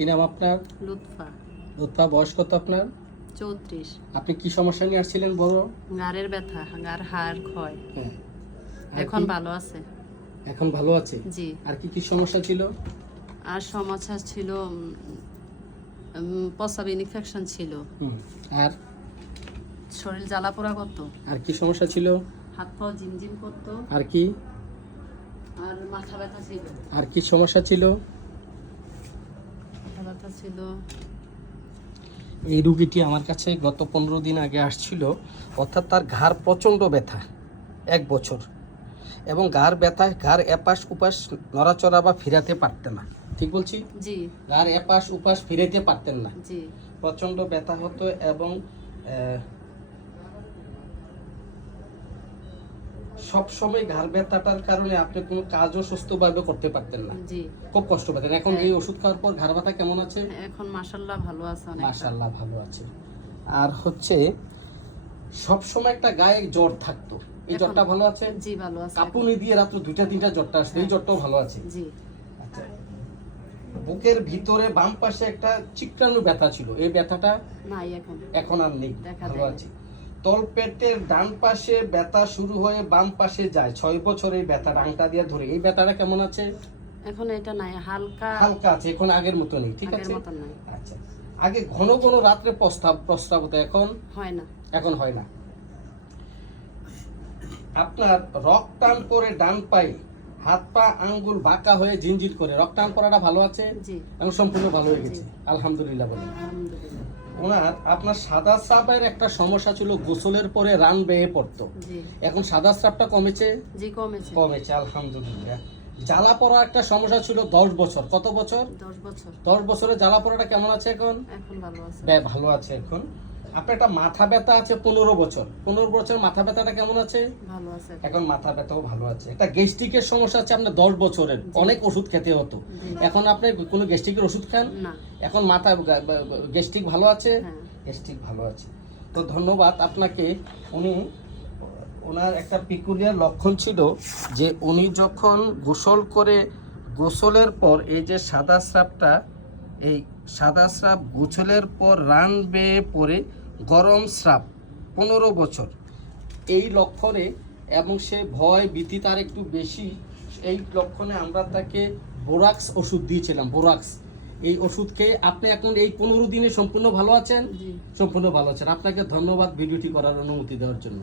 কি নাম আপনার? লুৎফা। লুৎফা, বয়স কত আপনার? 34। আপনি কি সমস্যা নিয়ে আসছিলেন? বড় গাড়ের ব্যথা, গাড় হাড় ক্ষয়। হ্যাঁ। আর এখন কি? ভালো আছে। এখন ভালো আছে? জি। আর কি কি সমস্যা ছিল? আর সমস্যা ছিল প্রস্রাব ইনফেকশন ছিল। আর শরীর জ্বালা পোড়া করতো। আর কি সমস্যা ছিল? হাত পা ঝিমঝিম করতো। আর কি? আর মাথা ব্যথা ছিল। আর কি সমস্যা ছিল? মাথা ব্যথা ছিল। এই রুগীটি আমার কাছে গত 15 দিন আগে আসছিল, অর্থাৎ তার ঘাড় প্রচণ্ড ব্যথা 1 বছর, এবং ঘাড় ব্যথায় ঘাড় এপাশ উপাশ নড়াচড়া বা ফিরাতে পারতেন না। ঠিক বলছি? জি। ঘাড় এপাশ উপাশ ফিরাতে পারতেন না, জি। প্রচণ্ড ব্যথা হতো, এবং সব সময় ঘাড় ব্যথাটার কারণে আপনি কোনো কাজও সুস্থভাবে করতে পারতেন না। জি। খুব কষ্ট পেতেন। এখন এই ওষুধ খাওয়ার পর ঘাড় ব্যথা কেমন আছে? এখন মাশাআল্লাহ ভালো আছে অনেক। মাশাআল্লাহ ভালো আছে। আর হচ্ছে সব সময় একটা গায়ে জ্বর থাকতো, এই জ্বরটা ভালো আছে? জি ভালো আছে। কাঁপুনি দিয়ে রাত্র 2টা-3টা জ্বরটা আসতো, এই জ্বরটাও ভালো আছে? জি। আচ্ছা, বুকের ভিতরে বাম পাশে একটা চিকটানো ব্যথা ছিল, এই ব্যথাটা নাই এখন আর নেই, দেখা ভালো দেয়। আছে। তলপেটের ডান পাশে ব্যথা শুরু হয়ে বাম পাশে যায়, 6 বছর এই ব্যথা ডাংটা দিয়ে ধরে, এই ব্যথাটা কেমন আছে? এখন এটা নাই, হালকা হালকা আছে, এখন আগের মতো নেই। ঠিক আগের আছে। মতো নাই। আচ্ছা, আগে ঘন ঘন রাত্রে প্রস্রাব হতো, এখন হয় না। এখন হয় না। আপনার রক্ত টান করে ডান পায়ে হাত পা আঙ্গুল বাঁকা হয়ে জিনজির করে রক্ত টান করাটা ভালো আছে? জি। এখন সম্পূর্ণ ভালো হয়ে গেছে, আলহামদুলিল্লাহ বলেন। আলহামদুলিল্লাহ। ওনার আপনার সাদা স্রাবের একটা সমস্যা ছিল, গোসলের পরে রান বেয়ে পড়তো, জি। এখন সাদা স্রাবটা কমেছে? জি কমেছে। কমেছে, আলহামদুলিল্লাহ। জ্বালা পড়া একটা সমস্যা ছিল 10 বছর, কত বছর? 10 বছর। 10 বছরে জ্বালা পড়াটা কেমন আছে এখন? এখন ভালো আছে। ভালো আছে এখন। আপনার একটা মাথা ব্যথা আছে 15 বছর, 15 বছর মাথা ব্যথাটা কেমন আছে? ভালো আছে। এখন মাথা ব্যথাও ভালো আছে। একটা গ্যাস্ট্রিকের সমস্যা আছে আপনার 10 বছরের, অনেক ওষুধ খেতে হতো, এখন আপনি কোনো গ্যাস্ট্রিকের ওষুধ খান না। এখন মাথা গ্যাস্ট্রিক ভালো আছে? হ্যাঁ। গ্যাস্ট্রিক ভালো আছে। তো ধন্যবাদ আপনাকে। ওনার একটা পিকুলিয়ার লক্ষণ ছিল যে উনি যখন গোসল করে, গোসলের পর এই যে সাদা স্রাবটা, এই সাদা স্রাব গোসলের পর রান বেয়ে পড়ে গরম স্রাব 15 বছর, এই লক্ষণে, এবং সে ভয় ভীতি তার একটু বেশি, এই লক্ষণে আমরা তাকে বোরাক্স ওষুধ দিয়েছিলাম। বোরাক্স, এই ওষুধকে আপনি এখন এই 15 দিনে সম্পূর্ণ ভালো আছেন? জি। সম্পূর্ণ ভালো আছেন। আপনাকে ধন্যবাদ ভিডিওটি করার অনুমতি দেওয়ার জন্য।